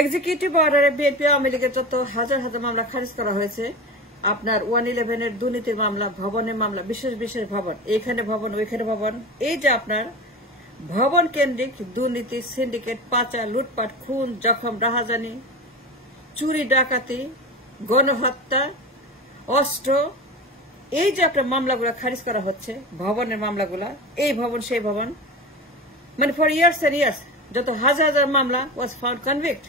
এক্সিকিউটিভ অর্ডারে বিএনপি আওয়ামী লীগের যত হাজার হাজার মামলা খারিজ করা হয়েছে, আপনার 111-এর দুর্নীতির মামলা, ভবনের মামলা, বিশেষ বিশেষ ভবন, এইখানে ভবন ওইখানে ভবন, এই যে আপনার ভবন কেন্দ্রিক দুর্নীতি, সিন্ডিকেট, পাচার, লুটপাট, খুন, জখম, রাহাজানি, চুরি ডাকাতি, গণহত্যা, অস্ত্র, এই যে আপনার মামলাগুলো খারিজ করা হচ্ছে, ভবনের মামলাগুলা, এই ভবন সেই ভবন, মানে ফর ইয়ার্স এন্ড ইয়ার্স যত হাজার হাজার মামলা was found convict.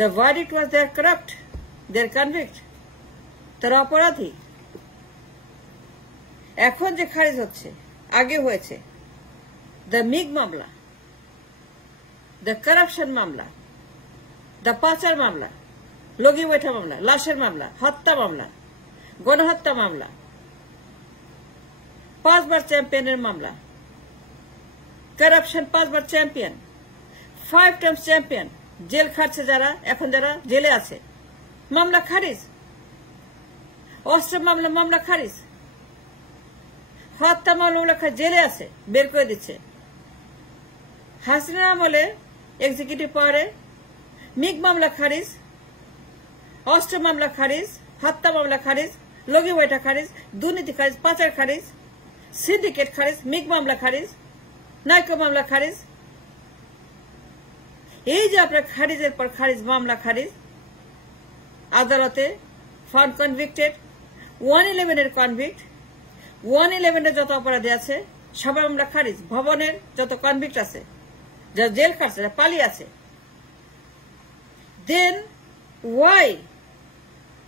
The verdict was they are corrupt, they are convict, তারা অপরাধী। এখন যে খারিজ হচ্ছে, আগে হয়েছে দ্য মিগ মামলা, দ্য কারাপশন মামলা, দ্য পাচার মামলা, লগি বৈঠা মামলা, লাশের মামলা, হত্যা মামলা, গণহত্যা মামলা, 5 বার চ্যাম্পিয়নের মামলা, কারাপশন 5 বার চ্যাম্পিয়ন, 5 টাইমস চ্যাম্পিয়ন, জেল খাটছে যারা, এখন যারা জেলে আছে, মামলা খারিজ। অস্ত্র মামলা, মামলা খারিজ। হত্যা মামলা জেলে আছে, বের করে দিচ্ছে। হাসিনার আমলে এক্সিকিউটিভ পাওয়ারে মিগ মামলা খারিজ, অস্ত্র মামলা খারিজ, হত্যা মামলা খারিজ, লগি বৈঠা খারিজ, দুর্নীতি খারিজ, পাচার খারিজ, সিন্ডিকেট খারিজ, মিগ মামলা খারিজ, নাইকো মামলা খারিজ। এই যে আপনার খারিজের পর খারিজ, মামলা খারিজ, আদালতে ফাউন্ড কনভিক্টেড, 111-এর কনভিক্ট, 111-এর যত অপরাধী আছে সবার মামলা খারিজ। ভবনের যত কনভিক্ট আছে, যারা জেল খাটছে, যারা পালিয়ে আছে, then why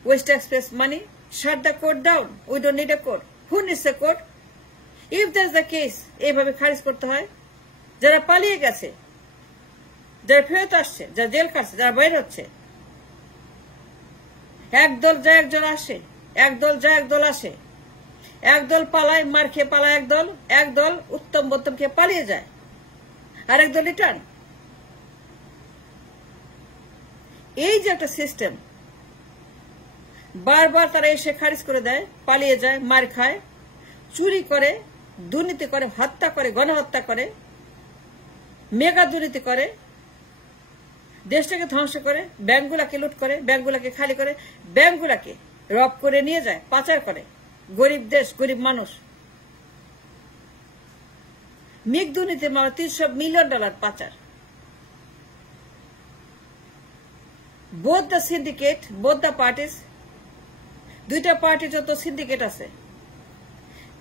waste express money, shut the court down, we don't need a court, who needs a court? If that is the case, এইভাবে খারিজ করতে হয়। যারা পালিয়ে গেছে, যারা ফেরত আসছে, যারা জেল খাটছে, যারা বাইরে হচ্ছে, একদল যায় একদল আসে, একদল যায় একদল আসে, একদল পালায়, মার খেয়ে পালায় একদল, একদল উত্তম বোত্তম খেয়ে পালিয়ে যায়, আর একদল রিটার্ন। এই যে একটা সিস্টেম, বারবার তারা এসে খারিজ করে দেয়, পালিয়ে যায়, মার খায়, চুরি করে, দুর্নীতি করে, হত্যা করে, গণহত্যা করে, মেগা দুর্নীতি করে, দেশটাকে ধ্বংস করে, ব্যাংকগুলাকে লুট করে, ব্যাংকগুলাকে খালি করে, ব্যাংকগুলাকে রব করে নিয়ে যায়, পাচার করে। গরিব দেশ, গরিব মানুষ। মিগ দুর্নীতি মামলা $300 মিলিয়ন পাচার। Both the syndicate, both the parties, দুইটা পার্টি যত সিন্ডিকেট আছে,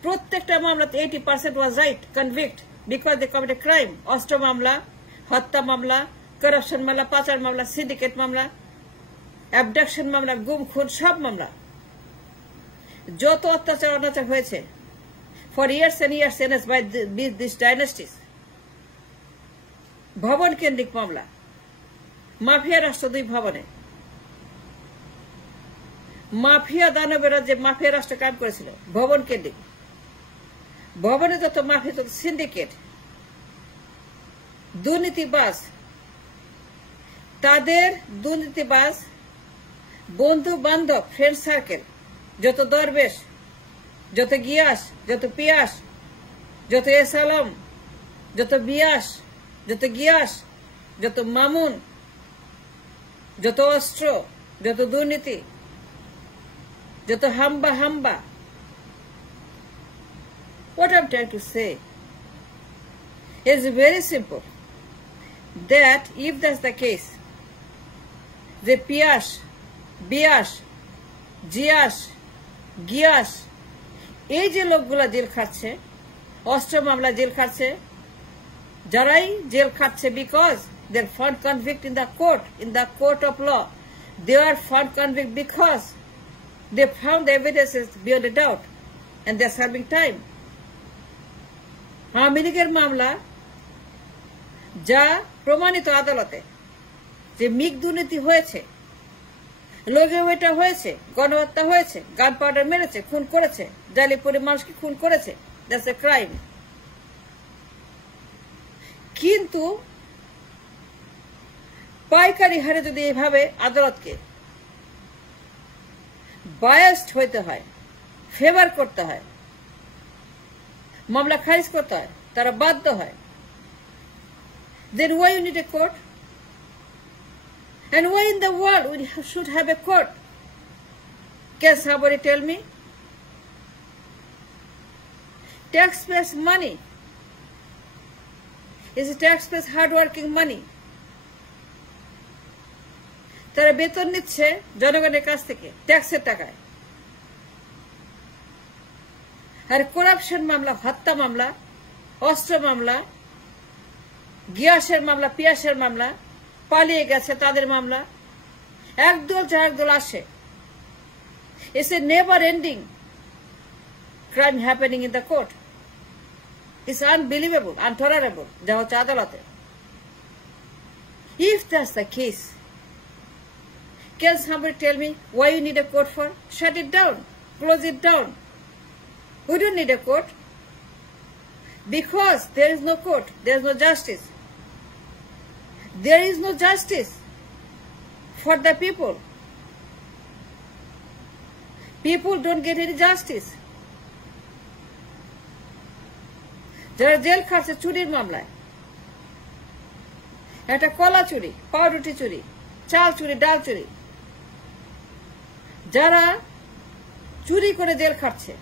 প্রত্যেকটা মামলাতে 80% was right convict because they commit a crime. অস্ত্র মামলা, হত্যা মামলা, কারাপশন মামলা, পাচার মামলা, সিন্ডিকেট মামলা, অ্যাবডাকশন মামলা, গুম খুন, সব মামলা, যত অত্যাচার অনাচার হয়েছে for years and years NS by this dynasties. ভবন কেন্দ্রিক মামলা, মাফিয়া রাষ্ট্র 2 ভবনে, মাফিয়া দানবেরা যে মাফিয়া রাষ্ট্র কায়েম করেছিল, ভবন কেন্দ্রিক। ভবনে যত মাফিয়া, যত সিন্ডিকেট, দুর্নীতিবাজ, তাদের দুর্নীতিবাজ বন্ধু বান্ধব, ফ্রেন্ড সার্কেল, যত দরবেশ, যত গিয়াস, যত পিয়াস, যত এসালম, যত বিয়াস, যত গিয়াস, যত মামুন, যত অস্ত্র, যত দুর্নীতি, যত হাম্বা হাম্বা। What I'm trying to say is very simple, that if that's the case, the পিয়াস, বিয়াস, জিয়াস, গিয়াস, এই যে লোকগুলা জেল খাচ্ছে, অস্ত্র মামলা জেল খাচ্ছে, যারাই জেল খাচ্ছে, because they are found convict in the court of law. They are found convict because they found the evidences beyond a doubt and they are serving time. Awami লীগের মামলা যা প্রমাণিত আদালতে যে মিগ দুর্নীতি হয়েছে, লগি বৈঠা হয়েছে, গণহত্যা হয়েছে, গান পাউডার মেরেছে, খুন করেছে, জালিপুরে মানুষকে খুন করেছে, দ্যাটস এ ক্রাইম। কিন্তু পাইকারি হারে যদি এভাবে আদালতকে বায়াসড হইতে হয়, ফেভার করতে হয়, মামলা খারিজ করতে হয়, তারা বাধ্য হয়, then why you need a court? And why in the world we should have a court? Can somebody tell me? Taxpayers' money is taxpayers' hard-working money. তারা বেতন নিচ্ছে জনগণের কাছ থেকে ট্যাক্সের টাকায়। আর করাপশন মামলা, হত্যা মামলা, অস্ত্র মামলা, গ্যাসের মামলা, পিয়াসের মামলা, পালিয়ে গেছে তাদের মামলা, একদল যা একদল আসে। It's a never-ending crime happening in the court. It's unbelievable, intolerable, যা হচ্ছে আদালতে। If that's the case, can somebody tell me why you need a court for? Shut it down, close it down. We don't need a court because there is no court, there is no justice. There is no justice for the people. People don't get any justice. যারা জেল খাটছে চুরির মামলায়, একটা কলা চুরি, পাউরুটি চুরি, চাল চুরি, ডাল চুরি, যারা চুরি করে জেল খাটছে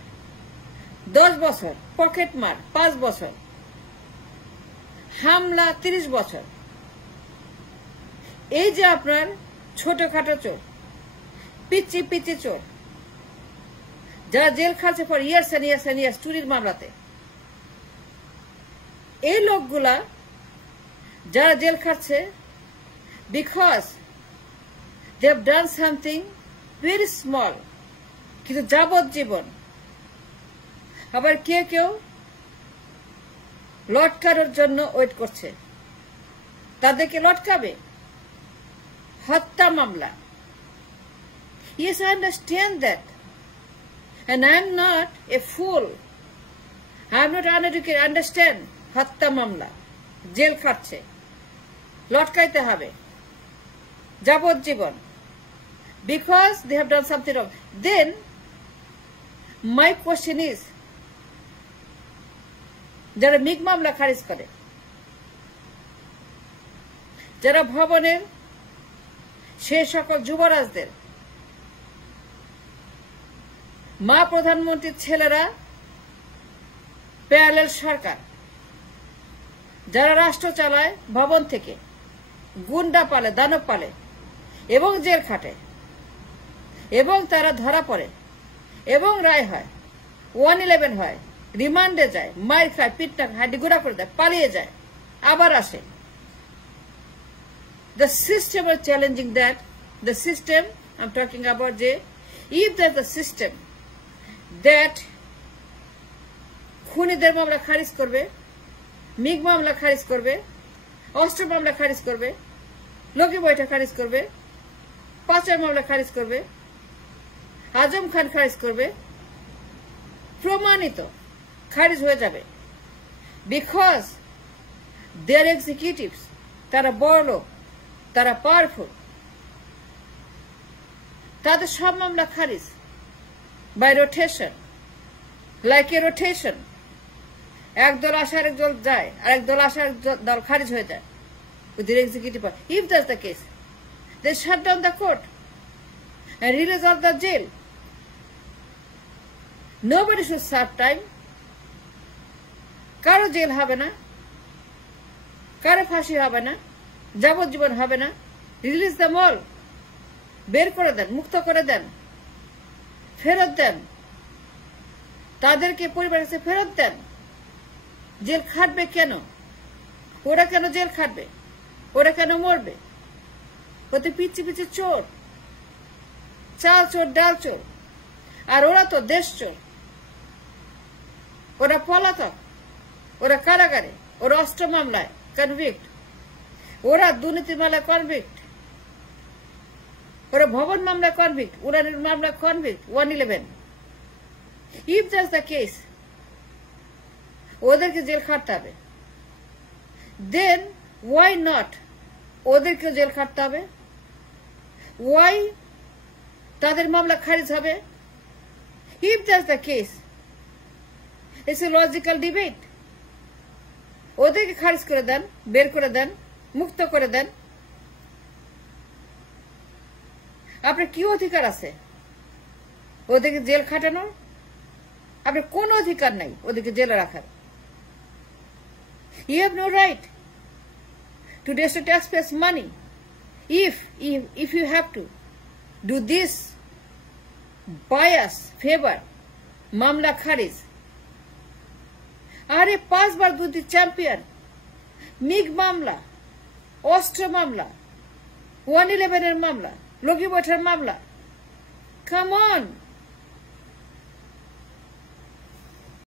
10 বছর, পকেট মার 5 বছর, হামলা 30 বছর, এই যে আপনার ছোটখাটো চোর, পিচ্ছি পিচ্ছি চোর, যারা জেল খাটছে for years and years and years চুরির মামলাতে, এই লোকগুলা যারা জেল খাটছে because they have done something very small, কিন্তু যাবজ্জীবন। আবার কেউ লটকানোর জন্য ওয়েট করছে, তাদেরকে লটকাবে। হত্যা মামলা, yes, I understand that, and I am not a fool, I am not uneducated, understand হত্যা মামলা, জেল খাটছে, লটকাইতে হবে যাবজ্জীবন, because they have done something wrong. Then my question is, যারা মিগ মামলা খারিজ করে, যারা ভবনের সে সকল যুবরাজদের, মা প্রধানমন্ত্রীর ছেলেরা, প্যারালেল সরকার, যারা রাষ্ট্র চালায় ভবন থেকে, গুন্ডা পালে, দানব পালে এবং জেল খাটে, এবং তারা ধরা পড়ে এবং রায় হয়, 111 হয়, রিমান্ডে যায়, মার খায়, পিটনা হাড্ডি গুঁড়া করে দেয়, পালিয়ে যায়, আবার আসে। The system is challenging that. The system I'm talking about, if there's a system that খুনিদের মামলা খারিজ করবে, মিগ মামলা খারিজ করবে, অস্ত্র মামলা খারিজ করবে, লোকে বইটা খারিজ করবে, পাচার মামলা খারিজ করবে, আজম খান খারিজ করবে, প্রমাণিত খারিজ হয়ে যাবে, বিকজ দেয়ার এক্সিকিউটিভস, তারা বড় লোক, তারা পাওয়ারফুল, তাদের সব মামলা খারিজ by rotation, like a rotation. একদল আসে আরেক দল যায়, আরেক দল আসে আরেক দল খারিজ হয়ে যায় with their executive power. If that's the case, they shut down the court and release all the jail. Nobody should serve time. কারো জেল হবে না, কারো ফাঁসি হবে না, যাবজ্জীবন হবে না। রিলিজ দ্য অল, বের করে দেন, মুক্ত করে দেন, ফেরত দেন, তাদেরকে পরিবারের কাছে ফেরত দেন। জেল খাটবে কেন? ওরা কেন জেল খাটবে? ওরা কেন মরবে? ওতে পিচ্ছি পিচ্ছি চোর, চাল চোর, ডাল চোর, আর ওরা তো দেশ চোর। ওরা পলাতক, ওরা কারাগারে, ওরা অস্ত্র মামলায় কনভিক্ট, ওরা দুর্নীতি মামলায় কনভিক্ট, ওরা ভবন মামলায় কনভিক্ট, উড়ানের মামলায় কনভিক্ট, 111। ইফ দ্যাটস দ্য কেস, ওদেরকে জেল খাটতে হবে। দেন ওয়াই নট ওদেরকেও জেল খাটতে হবে? ওয়াই তাদের মামলা খারিজ হবে? If that's the case, it's a logical debate. ওদেরকে খারিজ করে দেন, বের করে দেন, মুক্ত করে দেন, আপনার কি অধিকার আছে ওদেরকে জেল খাটানোর? আপনার কোন অধিকার নাই ওদেরকে জেলে রাখার। You have no right to destroy taxpayers' money if you have to do this bias favor মামলা খারিজ। আরে 5 বার দুটি চ্যাম্পিয়ন, মিগ মামলা, অস্ত্র মামলা, 111 এর মামলা, লগি বৈঠার মামলা। Come on.